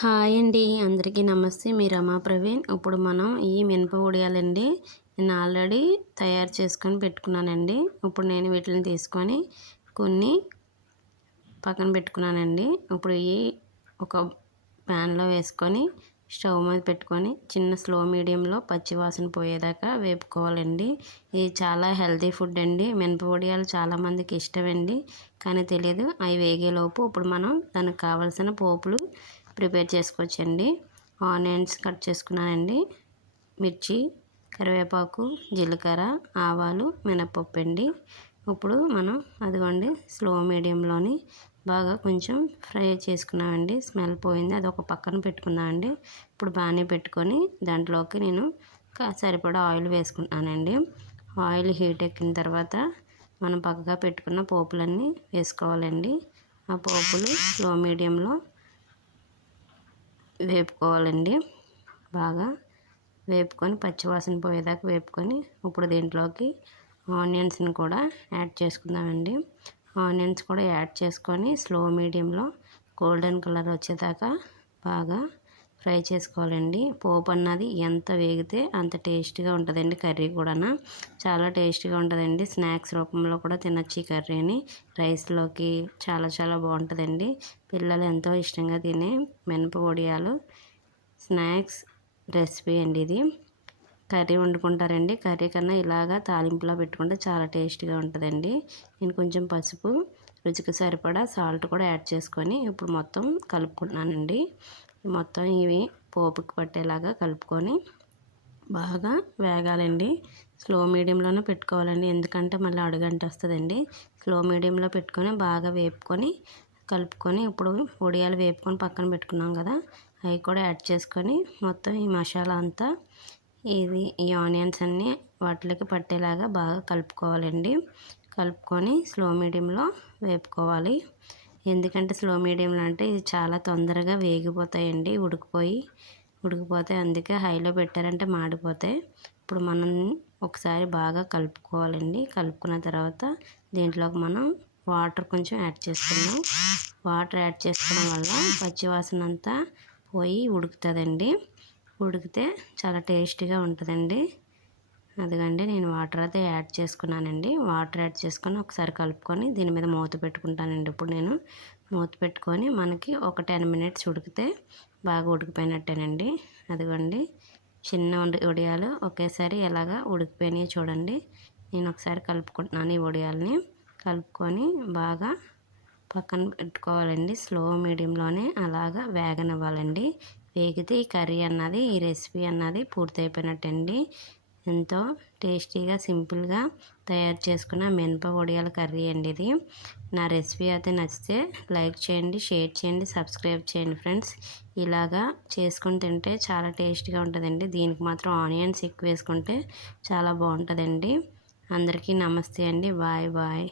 Hi అండి. అందరికీ నమస్తే. మీ రమా ప్రవీణ్. ఇప్పుడు మనం ఈ మినప ఉడియాలండి నేను ఆల్రెడీ తయారు చేసుకొని పెట్టుకున్నానండి. ఇప్పుడు నేను వీటిని తీసుకొని కొన్ని పక్కన పెట్టుకున్నానండి. ఇప్పుడు ఈ ఒక ప్యాన్లో వేసుకొని స్టవ్ మీద పెట్టుకొని చిన్న స్లో మీడియంలో పచ్చివాసన పోయేదాకా వేపుకోవాలండి. ఇది చాలా హెల్తీ ఫుడ్ అండి. మినప వడియాలు చాలామందికి ఇష్టమండి. కానీ తెలియదు అవి వేగేలోపు ఇప్పుడు మనం దానికి కావలసిన పోపులు ప్రిపేర్ చేసుకోవచ్చండి. ఆనియన్స్ కట్ చేసుకున్నానండి. మిర్చి కరివేపాకు జీలకర్ర ఆవాలు మినపప్పు అండి ఇప్పుడు మనం అదిగోండి స్లో మీడియంలోని బాగా కొంచెం ఫ్రై చేసుకున్నామండి. స్మెల్ పోయింది అది ఒక పక్కన పెట్టుకున్నామండి ఇప్పుడు బాగానే పెట్టుకొని దాంట్లోకి నేను సరిపడా ఆయిల్ వేసుకుంటున్నానండి ఆయిల్ హీట్ ఎక్కిన తర్వాత మనం పక్కగా పెట్టుకున్న పోపులన్నీ వేసుకోవాలండి. ఆ పోపులు స్లో మీడియంలో వేపుకోవాలండి. బాగా వేపుకొని పచ్చివాసన పోయేదాకా వేపుకొని ఇప్పుడు దీంట్లోకి ఆనియన్స్ని కూడా యాడ్ చేసుకుందామండి. ఆనియన్స్ కూడా యాడ్ చేసుకొని స్లో మీడియంలో గోల్డెన్ కలర్ వచ్చేదాకా బాగా ఫ్రై చేసుకోవాలండి. పోపు అన్నది ఎంత వేగితే అంత టేస్ట్గా ఉంటుందండి కర్రీ కూడా చాలా టేస్ట్గా ఉంటుందండి. స్నాక్స్ రూపంలో కూడా తినచ్చు ఈ కర్రీని. రైస్లోకి చాలా చాలా బాగుంటుందండి. పిల్లలు ఎంతో ఇష్టంగా తినే మినప వడియాలు స్నాక్స్ రెసిపీ అండి ఇది. కర్రీ వండుకుంటారండి. కర్రీ కన్నా ఇలాగా తాలింపులా పెట్టుకుంటే చాలా టేస్ట్గా ఉంటుందండి. నేను కొంచెం పసుపు రుచికి సరిపడా సాల్ట్ కూడా యాడ్ చేసుకొని ఇప్పుడు మొత్తం కలుపుకుంటున్నానండి. మొత్తం ఇవి పోపుకి పట్టేలాగా కలుపుకొని బాగా వేగాలండి. స్లో మీడియంలోనే పెట్టుకోవాలండి. ఎందుకంటే మళ్ళీ అడుగంట వస్తుందండి. స్లో మీడియంలో పెట్టుకొని బాగా వేపుకొని కలుపుకొని ఇప్పుడు వడియాలు వేపుకొని పక్కన పెట్టుకున్నాం కదా అవి కూడా యాడ్ చేసుకొని మొత్తం ఈ మసాలా అంతా ఇది ఈ ఆనియన్స్ అన్నీ వాటికి పట్టేలాగా బాగా కలుపుకోవాలండి. కలుపుకొని స్లో మీడియంలో వేపుకోవాలి. ఎందుకంటే స్లో మీడియంలో అంటే ఇది చాలా తొందరగా వేగిపోతాయండి ఉడికిపోయి ఉడికిపోతాయి అందుకే హైలో పెట్టారంటే మాడిపోతాయి. ఇప్పుడు మనం ఒకసారి బాగా కలుపుకోవాలండి. కలుపుకున్న తర్వాత దీంట్లోకి మనం వాటర్ కొంచెం యాడ్ చేసుకున్నాం వాటర్ యాడ్ చేసుకోవడం వల్ల పచ్చివాసన అంతా పోయి ఉడుకుతుందండి. ఉడికితే చాలా టేస్టీగా ఉంటుందండి. అదిగండి నేను వాటర్ అయితే యాడ్ చేసుకున్నానండి. వాటర్ యాడ్ చేసుకొని ఒకసారి కలుపుకొని దీని మీద మూత పెట్టుకుంటానండి. ఇప్పుడు నేను మూత పెట్టుకొని మనకి ఒక టెన్ మినిట్స్ ఉడికితే బాగా ఉడికిపోయినట్టేనండి. అదిగోండి చిన్న ఉడియాలు ఒకేసారి ఎలాగా ఉడికిపోయినాయి చూడండి. నేను ఒకసారి కలుపుకుంటున్నాను ఈ ఉడియాలని కలుపుకొని బాగా పక్కన పెట్టుకోవాలండి. స్లో మీడియంలోనే అలాగా వేగనివ్వాలండి. వేగితే ఈ కర్రీ అన్నది ఈ రెసిపీ అన్నది పూర్తయిపోయినట్టండి. ఎంతో టేస్టీగా సింపుల్గా తయారు చేసుకున్న మినప వడియాల కర్రీ అండి ఇది. నా రెసిపీ అయితే నచ్చితే లైక్ చేయండి షేర్ చేయండి సబ్స్క్రైబ్ చేయండి ఫ్రెండ్స్. ఇలాగా చేసుకుని తింటే చాలా టేస్టీగా ఉంటుందండి. దీనికి మాత్రం ఆనియన్స్ ఎక్కువ వేసుకుంటే చాలా బాగుంటుందండి. అందరికీ నమస్తే అండి. Bye bye.